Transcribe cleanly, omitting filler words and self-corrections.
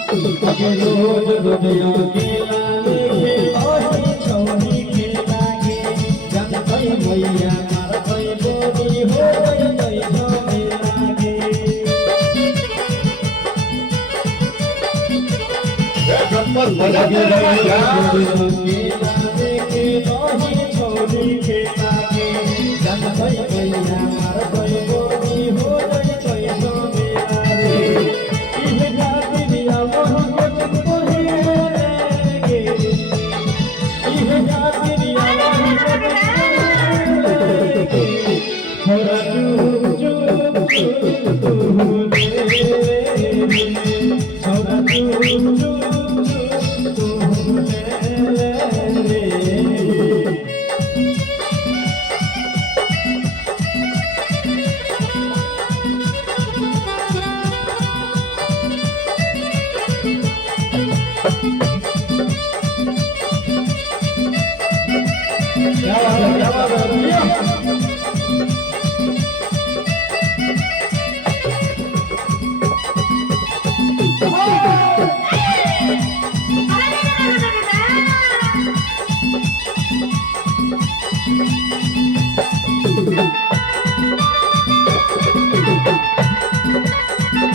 रोज दुनिया के लागे ओही छोरी के लागे जब कोई मैया मार कोई बोली हो गई कोई झोले लागे गप्पत बजागे के लागे के ओही छोरी के लागे जब कोई मैया मार कोई बोली हो गई कोई झोले लागे इह जाति दिया मोह क्या बात है